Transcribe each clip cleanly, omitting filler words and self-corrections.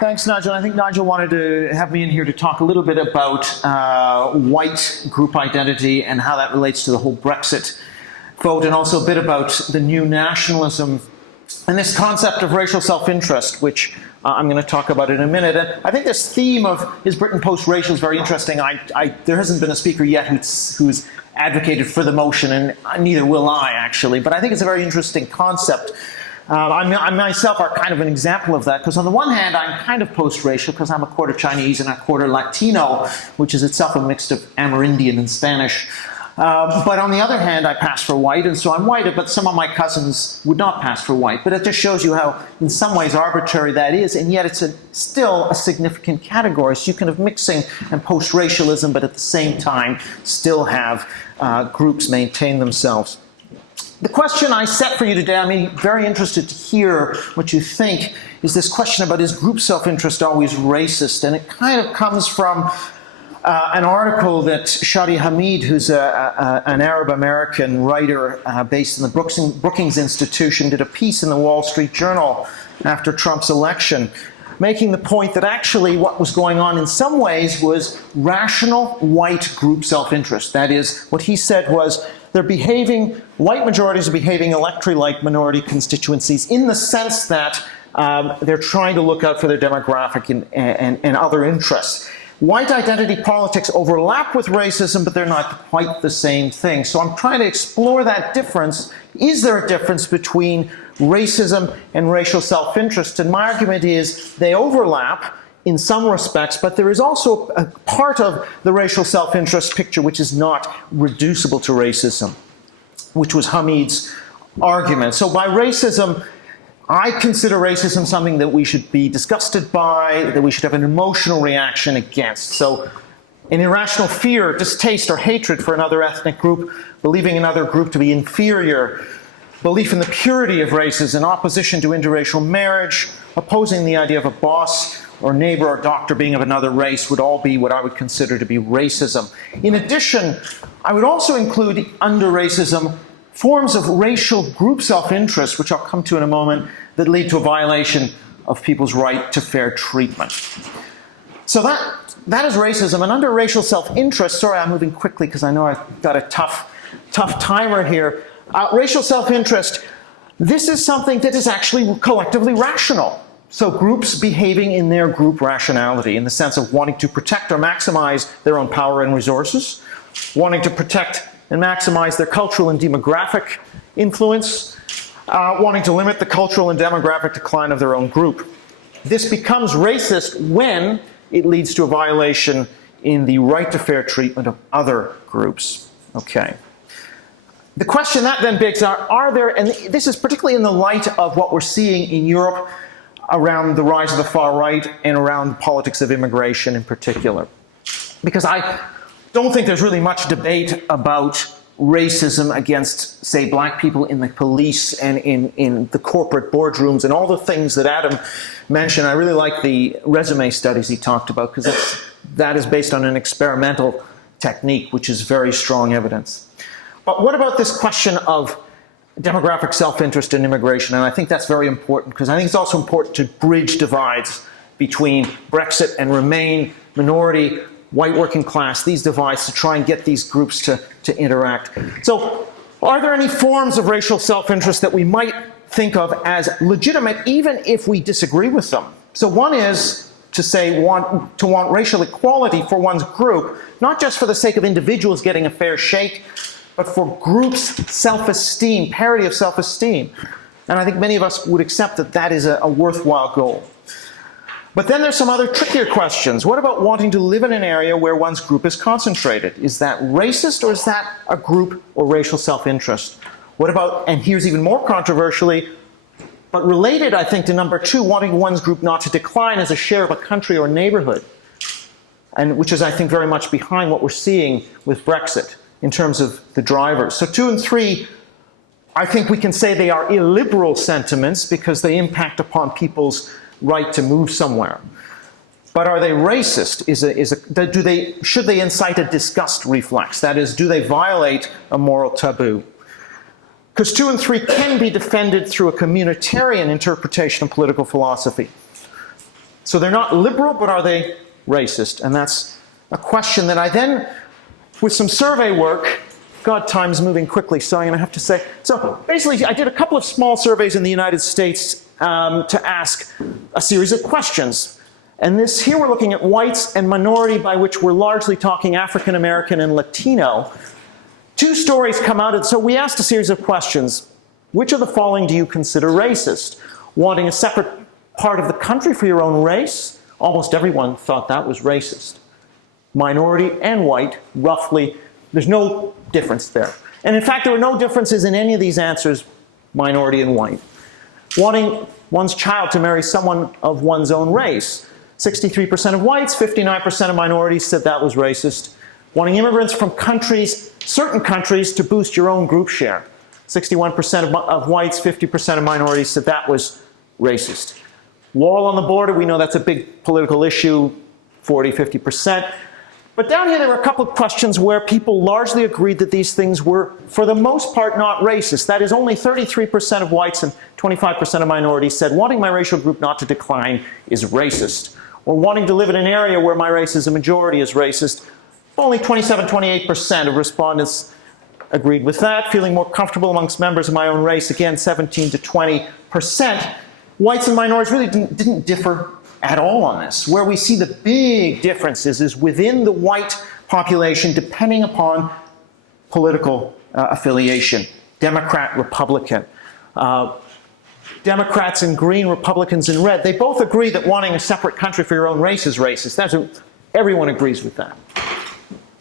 Thanks, Nigel. I think Nigel wanted to have me in here to talk a little bit about white group identity and how that relates to the whole Brexit vote, and also a bit about the new nationalism and this concept of racial self-interest, which I'm going to talk about in a minute. And I think this theme of is Britain post-racial is very interesting. There hasn't been a speaker yet who's advocated for the motion, and neither will I, actually. But I think it's a very interesting concept. I myself are kind of an example of that, because on the one hand, I'm kind of post-racial because I'm a quarter Chinese and a quarter Latino, which is itself a mix of Amerindian and Spanish. But on the other hand, I pass for white, and so I'm white, but some of my cousins would not pass for white. But it just shows you how, in some ways, arbitrary that is, and yet it's still a significant category. So you can have mixing and post-racialism, but at the same time still have groups maintain themselves. The question I set for you today, I'm very interested to hear what you think, is this question about, is group self-interest always racist? And it kind of comes from an article that Shadi Hamid, who's an Arab-American writer based in the Brookings Institution, did a piece in the Wall Street Journal after Trump's election, making the point that actually what was going on in some ways was rational white group self-interest. That is, what he said was, white majorities are behaving electorally like minority constituencies in the sense that they're trying to look out for their demographic and other interests. White identity politics overlap with racism, but they're not quite the same thing. So I'm trying to explore that difference. Is there a difference between racism and racial self-interest? And my argument is they overlap in some respects, but there is also a part of the racial self-interest picture which is not reducible to racism, which was Hamid's argument. So by racism, I consider racism something that we should be disgusted by, that we should have an emotional reaction against. So an irrational fear, distaste, or hatred for another ethnic group, believing another group to be inferior, belief in the purity of races, and opposition to interracial marriage, opposing the idea of a boss or neighbor or doctor being of another race would all be what I would consider to be racism. In addition, I would also include under racism forms of racial group self-interest, which I'll come to in a moment, that lead to a violation of people's right to fair treatment. So that is racism. And under racial self-interest, sorry, I'm moving quickly because I know I've got a tough timer here. Racial self-interest, this is something that is actually collectively rational. So groups behaving in their group rationality, in the sense of wanting to protect or maximize their own power and resources, wanting to protect and maximize their cultural and demographic influence, wanting to limit the cultural and demographic decline of their own group. This becomes racist when it leads to a violation in the right to fair treatment of other groups. Okay. The question that then begs are there, and this is particularly in the light of what we're seeing in Europe around the rise of the far right and around the politics of immigration in particular. Because I don't think there's really much debate about racism against, say, black people in the police and in the corporate boardrooms and all the things that Adam mentioned. I really like the resume studies he talked about, because that is based on an experimental technique, which is very strong evidence. But what about this question of demographic self-interest in immigration? And I think that's very important, because I think it's also important to bridge divides between Brexit and Remain, minority, white working class, these divides, to try and get these groups to interact. So are there any forms of racial self-interest that we might think of as legitimate even if we disagree with them? So one is to say want racial equality for one's group, not just for the sake of individuals getting a fair shake, but for groups' self-esteem, parity of self-esteem. And I think many of us would accept that that is a worthwhile goal. But then there's some other trickier questions. What about wanting to live in an area where one's group is concentrated? Is that racist, or is that a group or racial self-interest? What about, and here's even more controversially, but related, I think, to number two, wanting one's group not to decline as a share of a country or neighborhood, and which is, I think, very much behind what we're seeing with Brexit in terms of the drivers. So 2 and 3, I think we can say they are illiberal sentiments because they impact upon people's right to move somewhere. but are they racist? Should they incite a disgust reflex? That is, do they violate a moral taboo? Because 2 and 3 can be defended through a communitarian interpretation of political philosophy. So they're not liberal, but are they racist? And that's a question that I then, with some survey work, God, time's moving quickly, so I'm going to have to say. So basically, I did a couple of small surveys in the United States to ask a series of questions. And here we're looking at whites and minority, by which we're largely talking African American and Latino. 2 stories come out, and so we asked a series of questions. Which of the following do you consider racist? Wanting a separate part of the country for your own race? Almost everyone thought that was racist. Minority and white, roughly, there's no difference there. And in fact, there were no differences in any of these answers, minority and white. Wanting one's child to marry someone of one's own race. 63% of whites, 59% of minorities said that was racist. Wanting immigrants from countries, certain countries, to boost your own group share. 61% of whites, 50% of minorities said that was racist. Wall on the border, we know that's a big political issue, 40, 50%. But down here, there were a couple of questions where people largely agreed that these things were, for the most part, not racist. That is, only 33% of whites and 25% of minorities said wanting my racial group not to decline is racist. Or wanting to live in an area where my race is a majority is racist. Only 27, 28% of respondents agreed with that. Feeling more comfortable amongst members of my own race, again, 17 to 20%. Whites and minorities really didn't differ at all on this. Where we see the big differences is within the white population, depending upon political affiliation. Democrat, Republican. Democrats in green, Republicans in red. They both agree that wanting a separate country for your own race is racist. Everyone agrees with that.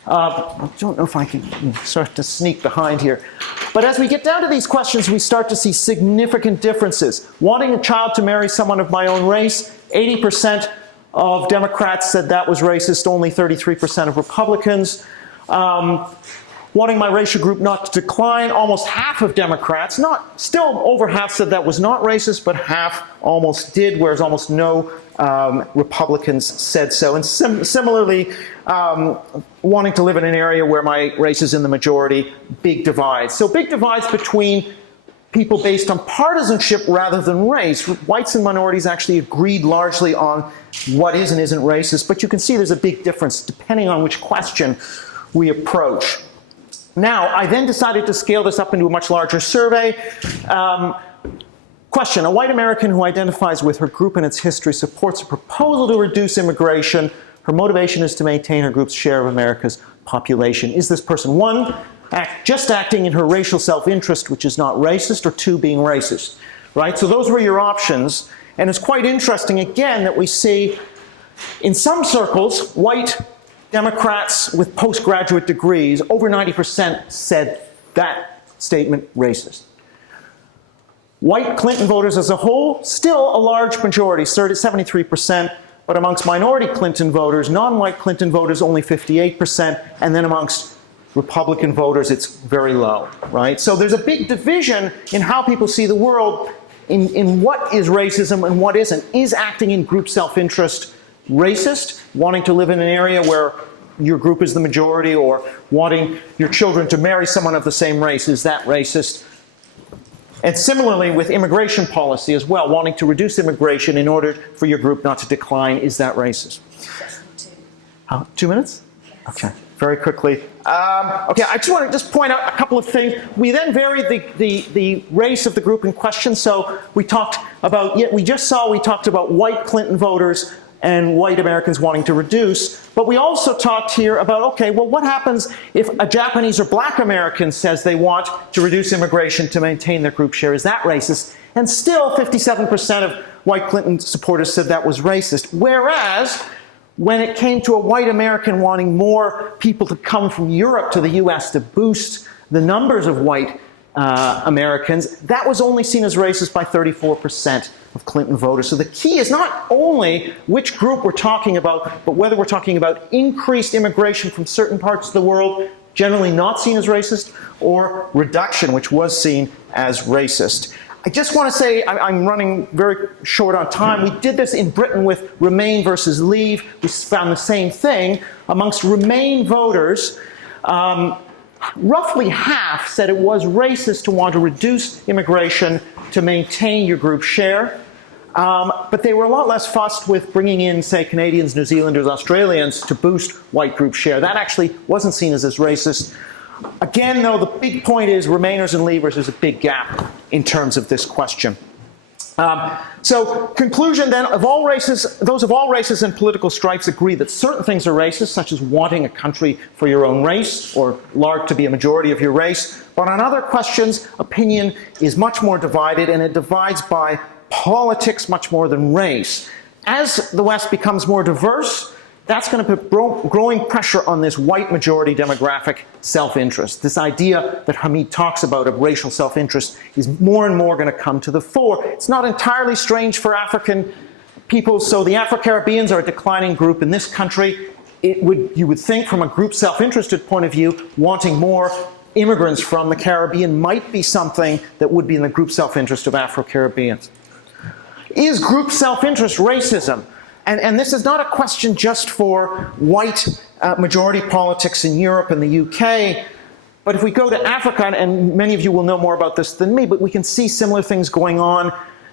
I don't know if I can start to sneak behind here. But as we get down to these questions, we start to see significant differences. Wanting a child to marry someone of my own race, 80% of Democrats said that was racist, only 33% of Republicans. Wanting my racial group not to decline, almost half of Democrats, still over half said that was not racist, but half almost did, whereas almost no Republicans said so. And similarly, wanting to live in an area where my race is in the majority, big divides. So big divides between people based on partisanship rather than race. Whites and minorities actually agreed largely on what is and isn't racist, but you can see there's a big difference depending on which question we approach. Now, I then decided to scale this up into a much larger survey. Question, a white American who identifies with her group and its history supports a proposal to reduce immigration. Her motivation is to maintain her group's share of America's population. Is this person, 1, just acting in her racial self-interest, which is not racist, or 2, being racist? Right? So those were your options. And it's quite interesting, again, that we see in some circles, white Democrats with postgraduate degrees, over 90% said that statement racist. White Clinton voters as a whole, still a large majority, 73%, but amongst minority Clinton voters, non-white Clinton voters, only 58%, and then amongst Republican voters, it's very low, right? So there's a big division in how people see the world in what is racism and what isn't. Is acting in group self-interest racist? Wanting to live in an area where your group is the majority, or wanting your children to marry someone of the same race, is that racist? And similarly with immigration policy as well, wanting to reduce immigration in order for your group not to decline, is that racist? 2 minutes? Okay, very quickly. Okay, I just want to point out a couple of things. We then varied the race of the group in question. So we talked about, we talked about white Clinton voters and white Americans wanting to reduce. But we also talked here about, okay, well, what happens if a Japanese or black American says they want to reduce immigration to maintain their group share? Is that racist? And still 57% of white Clinton supporters said that was racist. Whereas when it came to a white American wanting more people to come from Europe to the US to boost the numbers of white Americans, that was only seen as racist by 34% of Clinton voters. So the key is not only which group we're talking about, but whether we're talking about increased immigration from certain parts of the world, generally not seen as racist, or reduction, which was seen as racist. I just want to say, I'm running very short on time. We did this in Britain with Remain versus Leave. We found the same thing. Amongst Remain voters, roughly half said it was racist to want to reduce immigration to maintain your group share. But they were a lot less fussed with bringing in, say, Canadians, New Zealanders, Australians to boost white group share. That actually wasn't seen as racist. Again, though, the big point is Remainers and Leavers, there's a big gap in terms of this question. So, conclusion then, those of all races and political stripes agree that certain things are racist, such as wanting a country for your own race, or to be a majority of your race. But on other questions, opinion is much more divided, and it divides by politics much more than race. As the West becomes more diverse, that's going to put growing pressure on this white majority demographic self-interest. This idea that Hamid talks about of racial self-interest is more and more going to come to the fore. It's not entirely strange for African people. So the Afro-Caribbeans are a declining group in this country. You would think from a group self-interested point of view, wanting more immigrants from the Caribbean might be something that would be in the group self-interest of Afro-Caribbeans. Is group self-interest racism? And this is not a question just for white majority politics in Europe and the UK, but if we go to Africa, and many of you will know more about this than me, but we can see similar things going on.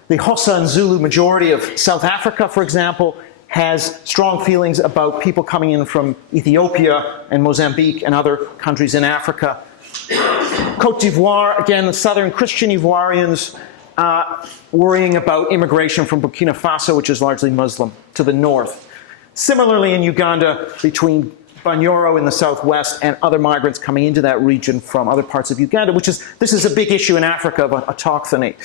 The Xhosa and Zulu majority of South Africa, for example, has strong feelings about people coming in from Ethiopia and Mozambique and other countries in Africa. Côte d'Ivoire, again, the southern Christian Ivoirians, worrying about immigration from Burkina Faso, which is largely Muslim, to the north. Similarly in Uganda, between Banyoro in the southwest and other migrants coming into that region from other parts of Uganda, this is a big issue in Africa of autochthony.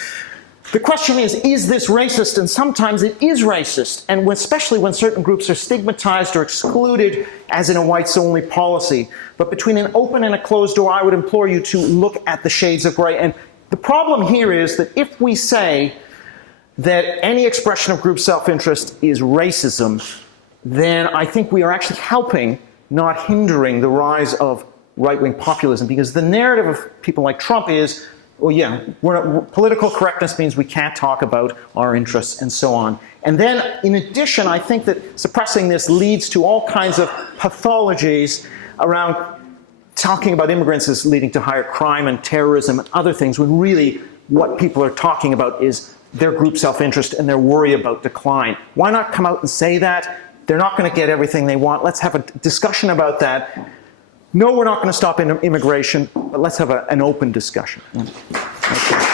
The question is this racist? And sometimes it is racist, and especially when certain groups are stigmatized or excluded, as in a whites-only policy. But between an open and a closed door, I would implore you to look at the shades of gray. And the problem here is that if we say that any expression of group self-interest is racism, then I think we are actually helping, not hindering, the rise of right-wing populism, because the narrative of people like Trump is, well, yeah, political correctness means we can't talk about our interests and so on. And then, in addition, I think that suppressing this leads to all kinds of pathologies around talking about immigrants as leading to higher crime and terrorism and other things, when really what people are talking about is their group self-interest and their worry about decline. Why not come out and say that? They're not going to get everything they want. Let's have a discussion about that. No, we're not going to stop immigration, but let's have an open discussion. Thank you.